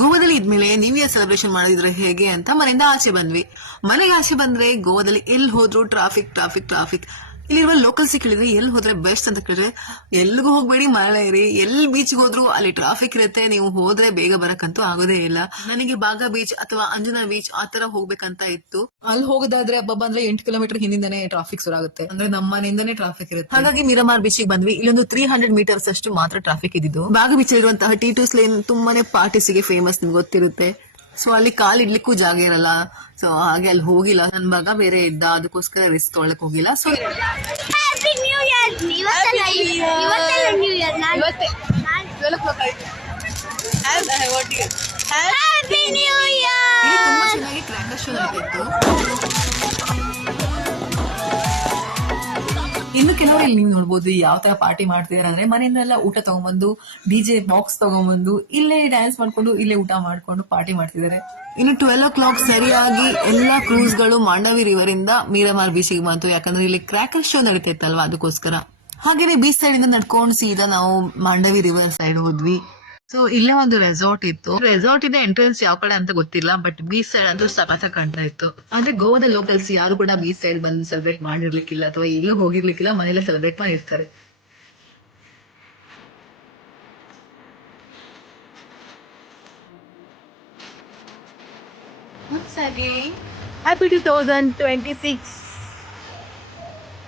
ಗೋವಾದಲ್ಲಿ ಇದ್ಮೇಲೆ new year celebration ಮಾಡಿದ್ರೆ ಹೇಗೆ ಅಂತ ಮನೆಯಿಂದ ಆಚೆ ಬಂದ್ವಿ. ಮನೆಗೆ ಆಚೆ ಬಂದ್ರೆ ಗೋವಾದಲ್ಲಿ ಎಲ್ಲಿ ಹೋದ್ರು ಟ್ರಾಫಿಕ್ ಟ್ರಾಫಿಕ್ ಟ್ರಾಫಿಕ್. ಇಲ್ಲಿರುವ ಲೋಕಲ್ಸ್ ಕೇಳಿದ್ರೆ ಎಲ್ಲಿ ಹೋದ್ರೆ ಬೆಸ್ಟ್ ಅಂತ ಕೇಳಿದ್ರೆ ಎಲ್ಲಿಗೂ ಹೋಗ್ಬೇಡಿ, ಮಳೆ ಇರಿ. ಎಲ್ಲಿ ಬೀಚ್ಗೆ ಹೋದ್ರು ಅಲ್ಲಿ ಟ್ರಾಫಿಕ್ ಇರುತ್ತೆ, ನೀವು ಹೋದ್ರೆ ಬೇಗ ಬರಕ್ಕಂತೂ ಆಗೋದೇ ಇಲ್ಲ. ನನಗೆ ಬಾಗಾ ಬೀಚ್ ಅಥವಾ ಅಂಜನಾ ಬೀಚ್ ಆತರ ಹೋಗ್ಬೇಕಂತ ಇತ್ತು. ಅಲ್ಲಿ ಹೋಗೋದಾದ್ರೆ ಹಬ್ಬ ಬಂದ್ರೆ 8 ಕಿಲೋಮೀಟರ್ ಹಿಂದಿಂದನೇ ಟ್ರಾಫಿಕ್ ಶುರು ಆಗುತ್ತೆ, ಅಂದ್ರೆ ನಮ್ಮ ಮನೆಯಿಂದನೇ ಟ್ರಾಫಿಕ್ ಇರುತ್ತೆ. ಹಾಗಾಗಿ ಮಿರಾಮಾರ್ ಬೀಚ್ ಬಂದ್ವಿ. ಇಲ್ಲೊಂದು 300 ಮೀಟರ್ಸ್ ಅಷ್ಟು ಮಾತ್ರ ಟ್ರಾಫಿಕ್ ಇದ್ದು. ಬಾಗಾ ಬೀಚ್ ಇರುವಂತಹ T2 ಲೇನ್ ತುಂಬಾನೇ ಪಾರ್ಟೀಸ್ಗೆ ಫೇಮಸ್, ನಿಮ್ಗೆ ಗೊತ್ತಿರುತ್ತೆ. ಸೊ ಅಲ್ಲಿ ಕಾಲ್ ಇಡ್ಲಿಕ್ಕೂ ಜಾಗ ಇರಲ್ಲ. ಸೊ ಹಾಗೆ ಅಲ್ಲಿ ಹೋಗಿಲ್ಲ. ನನ್ ಮಗ ಬೇರೆ ಇದ್ದ, ಅದಕ್ಕೋಸ್ಕರ ರಿಸ್ಕ್ ತೊಗೊಳಕ್ ಹೋಗಿಲ್ಲ. So happy new year. ಇವತ್ತೆಲ್ಲ new year. Happy new year. ಇಲ್ಲಿ ತುಂಬಾ ಚೆನ್ನಾಗಿ ಕ್ರ್ಯಾಕರ್ ಶೋ ನಡೀತಿತ್ತು. ಇನ್ನು ಕೆಲವರು ಇಲ್ಲಿ ನೀವು ನೋಡ್ಬೋದು ಯಾವ ತರ ಪಾರ್ಟಿ ಮಾಡ್ತಿದಾರೆ ಅಂದ್ರೆ ಮನೆಯಿಂದೆಲ್ಲ ಊಟ ತಗೊಂಡ್ಬಂದು DJ ಬಾಕ್ಸ್ ತಗೊಂಡ್ಬಂದು ಇಲ್ಲೇ ಡ್ಯಾನ್ಸ್ ಮಾಡ್ಕೊಂಡು ಇಲ್ಲೇ ಊಟ ಮಾಡ್ಕೊಂಡು ಪಾರ್ಟಿ ಮಾಡ್ತಿದ್ದಾರೆ. ಇನ್ನು 12 o'clock ಸರಿಯಾಗಿ ಎಲ್ಲಾ ಕ್ರೂಸ್ ಗಳು ಮಾಂಡವಿ ರಿವರ್ ಇಂದ ಮೀರಾಮಾರ್ ಬೀಚಿಗೆ ಬಂತು. ಯಾಕಂದ್ರೆ ಇಲ್ಲಿ ಕ್ರ್ಯಾಕರ್ ಶೋ ನಡೀತಿತ್ತಲ್ವಾ, ಅದಕ್ಕೋಸ್ಕರ. ಹಾಗೇನೆ ಬೀಚ್ ಸೈಡ್ ಇಂದ ನಡ್ಕೊಂಡು ಸೀದಾ ನಾವು ಮಾಂಡವಿ ರಿವರ್ ಸೈಡ್ ಹೋದ್ವಿ. ಸೊ ಇಲ್ಲೇ ಒಂದು ರೆಸಾರ್ಟ್ ಇತ್ತು. ರೆಸಾರ್ಟ್ ಇದೆ, ಎಂಟ್ರೆನ್ಸ್ ಯಾವ ಕಡೆ ಅಂತ ಗೊತ್ತಿಲ್ಲ, ಬಟ್ ಬೀಚ್ ಸೈಡ್ ಅಂತೂ ಸಖತ್ ಕಾಣ್ತಾ ಇತ್ತು. ಅಂದ್ರೆ ಗೋವಾದ ಲೋಕಲ್ಸ್ ಯಾರು ಕೂಡ ಬೀಚ್ ಸೈಡ್ ಬಂದು ಸೆಲೆಬ್ರೇಟ್ ಮಾಡಿರ್ಲಿಕ್ಕಿಲ್ಲ ಅಥವಾ ಎಲ್ಲೂ ಹೋಗಿರ್ಲಿಕ್ಕಿಲ್ಲ, ಮನೇಲೆ ಸೆಲೆಬ್ರೇಟ್ ಮಾಡಿರ್ತಾರೆ. Happy 2026.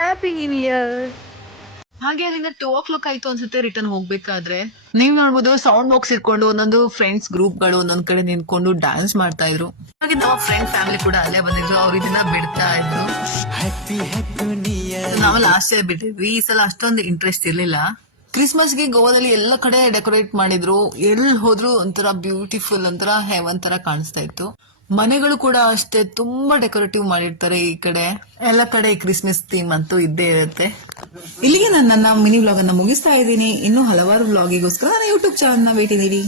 Happy New Year. ಹಾಗೆ ಅಲ್ಲಿಂದ 2 o'clock ಆಯ್ತು ಅನ್ಸುತ್ತೆ ರಿಟರ್ನ್ ಹೋಗ್ಬೇಕಾದ್ರೆ. ನೀವ್ ನೋಡ್ಬೋದು ಸೌಂಡ್ ಬಾಕ್ಸ್ ಇಟ್ಕೊಂಡು ಒಂದೊಂದು ಫ್ರೆಂಡ್ಸ್ ಗ್ರೂಪ್ ಗಳು ಒಂದೊಂದ್ ಕಡೆ ನಿಂತ್ಕೊಂಡು ಡ್ಯಾನ್ಸ್ ಮಾಡ್ತಾ ಇದ್ರು. ಹಾಗೆ ನಮ್ಮ ಫ್ರೆಂಡ್ ಫ್ಯಾಮಿಲಿ ಕೂಡ ಅಲ್ಲೇ ಬಂದಿದ್ರು, ಅವ್ರು ಇದನ್ನ ಬಿಡ್ತಾ ಇದ್ರು. ನಾವು ಲಾಸ್ಟ್ ಇಯರ್ ಬಿಟ್ಟಿದ್ವಿ, ಈ ಸಲ ಅಷ್ಟೊಂದು ಇಂಟ್ರೆಸ್ಟ್ ಇರ್ಲಿಲ್ಲ. ಕ್ರಿಸ್ಮಸ್ಗೆ ಗೋವಾದಲ್ಲಿ ಎಲ್ಲ ಕಡೆ ಡೆಕೋರೇಟ್ ಮಾಡಿದ್ರು. ಎಲ್ಲಿ ಹೋದ್ರು ಒಂಥರ ಬ್ಯೂಟಿಫುಲ್, ಒಂಥರ ಹೆವನ್ ತರ ಕಾಣಿಸ್ತಾ ಇತ್ತು. ಮನೆಗಳು ಕೂಡ ಅಷ್ಟೇ ತುಂಬಾ ಡೆಕೋರೇಟಿವ್ ಮಾಡಿರ್ತಾರೆ. ಈ ಕಡೆ ಎಲ್ಲ ಕಡೆ ಕ್ರಿಸ್ಮಸ್ ಥೀಮ್ ಅಂತೂ ಇದ್ದೇ ಇರುತ್ತೆ. ಇಲ್ಲಿಗೆ ನಾನು ನನ್ನ ಮಿನಿ ವ್ಲಾಗ್ ಅನ್ನ ಮುಗಿಸ್ತಾ ಇದ್ದೀನಿ. ಇನ್ನು ಹಲವಾರು ವ್ಲಾಗಿಗೋಸ್ಕರ ನನ್ನ ಯೂಟ್ಯೂಬ್ ಚಾನಲ್ ನ ಭೇಟಿ ನೀಡಿ.